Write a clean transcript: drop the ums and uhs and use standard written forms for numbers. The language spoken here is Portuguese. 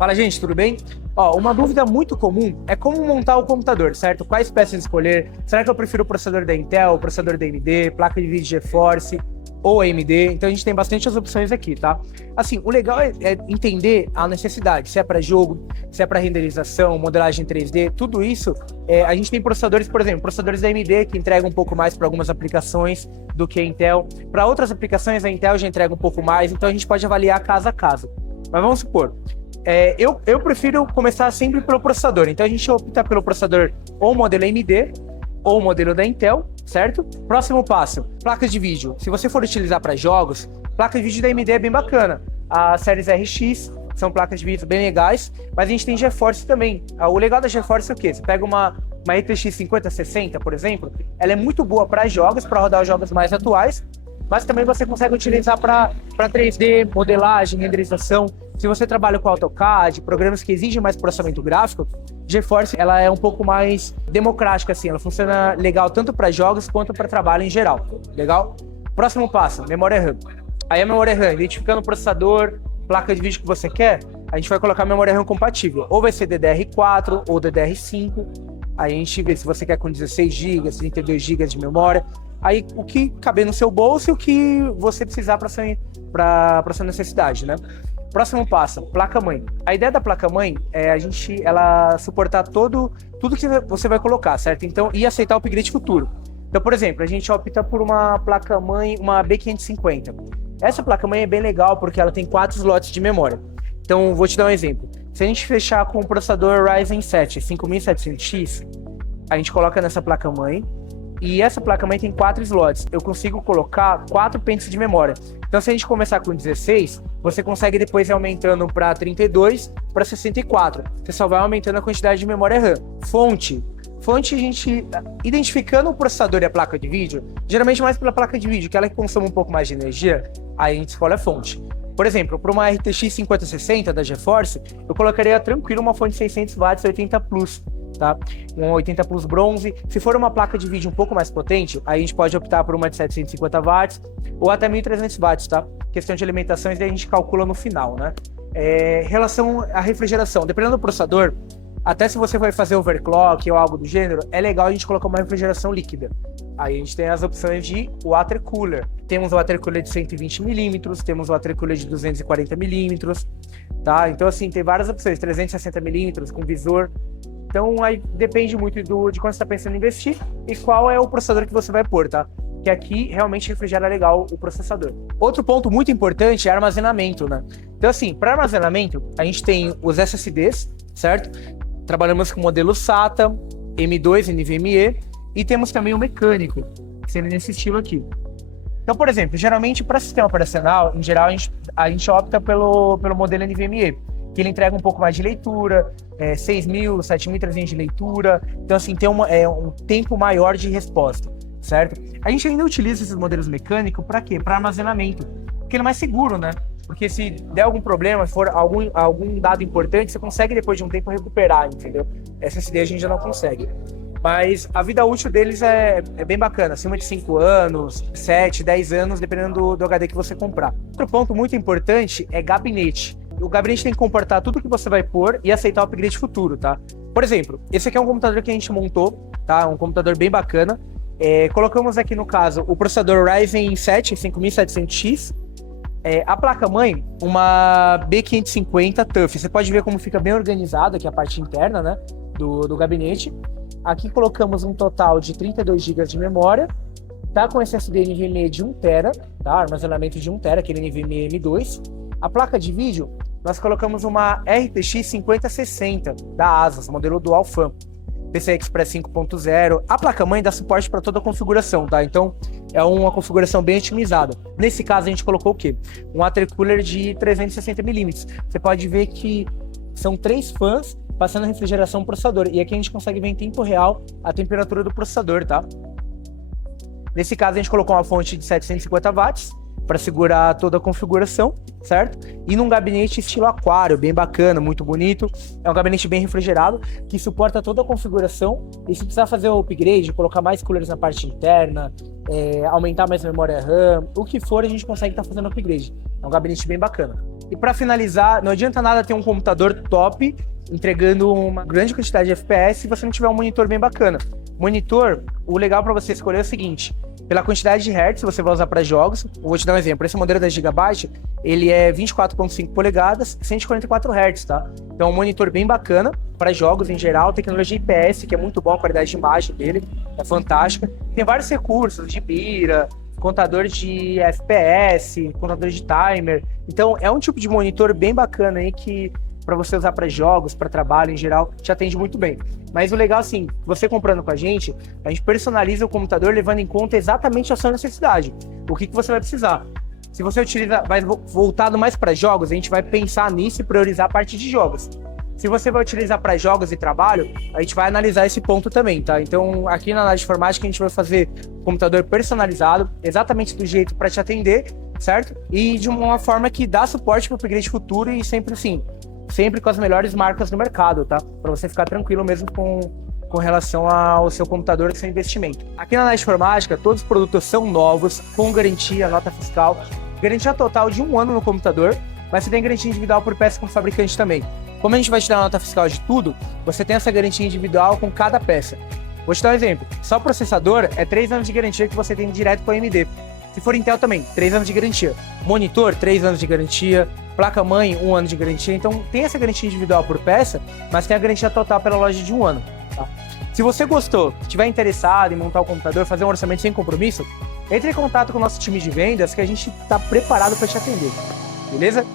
Fala, gente, tudo bem? Ó, uma dúvida muito comum é como montar o computador, certo? Quais peças escolher? Será que eu prefiro o processador da Intel, o processador da AMD, placa de vídeo GeForce ou AMD? Então a gente tem bastante as opções aqui, tá? Assim, o legal é entender a necessidade, se é para jogo, se é para renderização, modelagem 3D, tudo isso. A gente tem processadores, por exemplo, processadores da AMD que entregam um pouco mais para algumas aplicações do que a Intel. Para outras aplicações, a Intel já entrega um pouco mais, então a gente pode avaliar caso a caso. Mas vamos supor, eu prefiro começar sempre pelo processador. Então a gente opta pelo processador ou modelo AMD ou modelo da Intel, certo? Próximo passo, placas de vídeo. Se você for utilizar para jogos, placa de vídeo da AMD é bem bacana. As séries RX são placas de vídeo bem legais, mas a gente tem GeForce também. O legal da GeForce é o quê? Você pega uma RTX 5060, por exemplo, ela é muito boa para jogos, para rodar os jogos mais atuais, mas também você consegue utilizar para 3D, modelagem, renderização. Se você trabalha com AutoCAD, programas que exigem mais processamento gráfico, GeForce ela é um pouco mais democrática, assim, ela funciona legal tanto para jogos quanto para trabalho em geral, legal? Próximo passo, memória RAM. Aí a memória RAM, identificando o processador, placa de vídeo que você quer, a gente vai colocar a memória RAM compatível, ou vai ser DDR4 ou DDR5, aí a gente vê se você quer com 16 GB, 32 GB de memória, aí o que caber no seu bolso e o que você precisar para sua necessidade, né? Próximo passo, placa-mãe. A ideia da placa-mãe é ela suportar tudo que você vai colocar, certo? Então, e aceitar o upgrade futuro. Então, por exemplo, a gente opta por uma placa-mãe, uma B550. Essa placa-mãe é bem legal porque ela tem 4 slots de memória. Então, vou te dar um exemplo. Se a gente fechar com o processador Ryzen 7 5700X, a gente coloca nessa placa-mãe. E essa placa-mãe tem 4 slots. Eu consigo colocar 4 pentes de memória. Então, se a gente começar com 16, você consegue depois ir aumentando para 32, para 64. Você só vai aumentando a quantidade de memória RAM. Fonte, a gente, identificando o processador e a placa de vídeo, geralmente mais pela placa de vídeo, que ela consome um pouco mais de energia, aí a gente escolhe a fonte. Por exemplo, para uma RTX 5060 da GeForce, eu colocaria tranquilo uma fonte de 600 watts 80 Plus. Tá? Um 80 Plus bronze. Se for uma placa de vídeo um pouco mais potente, aí a gente pode optar por uma de 750 watts ou até 1300 watts, tá? Questão de alimentações, daí a gente calcula no final, né? Relação à refrigeração, dependendo do processador, até se você vai fazer overclock ou algo do gênero, é legal a gente colocar uma refrigeração líquida. Aí a gente tem as opções de water cooler. Temos o water cooler de 120 mm, temos o water cooler de 240 mm, tá? Então assim, tem várias opções, 360 mm com visor. Então aí depende muito de quando você está pensando em investir e qual é o processador que você vai pôr, tá? Que aqui realmente refrigera legal o processador. Outro ponto muito importante é armazenamento, né? Então assim, para armazenamento, a gente tem os SSDs, certo? Trabalhamos com o modelo SATA, M2, NVMe e temos também o mecânico, que seria nesse estilo aqui. Então, por exemplo, geralmente para sistema operacional, em geral, a gente opta pelo modelo NVMe, que ele entrega um pouco mais de leitura, 6.000, 7.300 de leitura, então assim, tem um tempo maior de resposta, certo? A gente ainda utiliza esses modelos mecânicos para quê? Para armazenamento, porque ele é mais seguro, né? Porque se der algum problema, se for algum dado importante, você consegue depois de um tempo recuperar, entendeu? SSD a gente já não consegue. Mas a vida útil deles é bem bacana, acima de 5 anos, 7, 10 anos, dependendo do HD que você comprar. Outro ponto muito importante é gabinete. O gabinete tem que comportar tudo que você vai pôr e aceitar o upgrade futuro, tá? Por exemplo, esse aqui é um computador que a gente montou, tá? Um computador bem bacana. Colocamos aqui no caso o processador Ryzen 7 5700X, a placa-mãe, uma B550 TUF. Você pode ver como fica bem organizado aqui a parte interna, né, do gabinete. Aqui colocamos um total de 32 GB de memória, tá? Com SSD NVMe de 1 TB, tá? Armazenamento de 1 TB, aquele NVMe M2. A placa de vídeo, nós colocamos uma RTX 5060 da Asus, modelo Dual Fan, PCI Express 5.0. A placa-mãe dá suporte para toda a configuração, tá? Então, é uma configuração bem otimizada. Nesse caso, a gente colocou o quê? Um water cooler de 360 mm. Você pode ver que são 3 fãs passando a refrigeração no processador. E aqui a gente consegue ver em tempo real a temperatura do processador, tá? Nesse caso, a gente colocou uma fonte de 750 watts para segurar toda a configuração, certo? E num gabinete estilo aquário, bem bacana, muito bonito. É um gabinete bem refrigerado, que suporta toda a configuração. E se precisar fazer o upgrade, colocar mais coolers na parte interna, aumentar mais a memória RAM, o que for, a gente consegue estar fazendo upgrade. É um gabinete bem bacana. E para finalizar, não adianta nada ter um computador top, entregando uma grande quantidade de FPS, se você não tiver um monitor bem bacana. Monitor, o legal para você escolher é o seguinte: pela quantidade de hertz você vai usar para jogos. Vou te dar um exemplo. Esse modelo da Gigabyte, ele é 24.5 polegadas, 144 Hz, tá? Então é um monitor bem bacana para jogos em geral. Tecnologia IPS, que é muito bom, a qualidade de imagem dele é fantástica. Tem vários recursos de mira, contador de FPS, contador de timer. Então é um tipo de monitor bem bacana aí que para você usar para jogos, para trabalho em geral, te atende muito bem. Mas o legal, assim, você comprando com a gente personaliza o computador levando em conta exatamente a sua necessidade. O que você vai precisar. Se você vai voltado mais para jogos, a gente vai pensar nisso e priorizar a parte de jogos. Se você vai utilizar para jogos e trabalho, a gente vai analisar esse ponto também, tá? Então, aqui na análise de informática, a gente vai fazer computador personalizado, exatamente do jeito para te atender, certo? E de uma forma que dá suporte para o upgrade futuro e sempre assim, sempre com as melhores marcas no mercado, tá? Para você ficar tranquilo mesmo com relação ao seu computador e seu investimento. Aqui na análise de informática, todos os produtos são novos, com garantia, nota fiscal, garantia total de 1 ano no computador, mas você tem garantia individual por peça com o fabricante também. Como a gente vai te dar a nota fiscal de tudo, você tem essa garantia individual com cada peça. Vou te dar um exemplo. Só o processador é 3 anos de garantia que você tem direto com a AMD. Se for Intel também, 3 anos de garantia. Monitor, 3 anos de garantia. Placa-mãe, 1 ano de garantia. Então tem essa garantia individual por peça, mas tem a garantia total pela loja de 1 ano. Tá? Se você gostou, estiver interessado em montar o computador, fazer um orçamento sem compromisso, entre em contato com o nosso time de vendas que a gente está preparado para te atender. Beleza?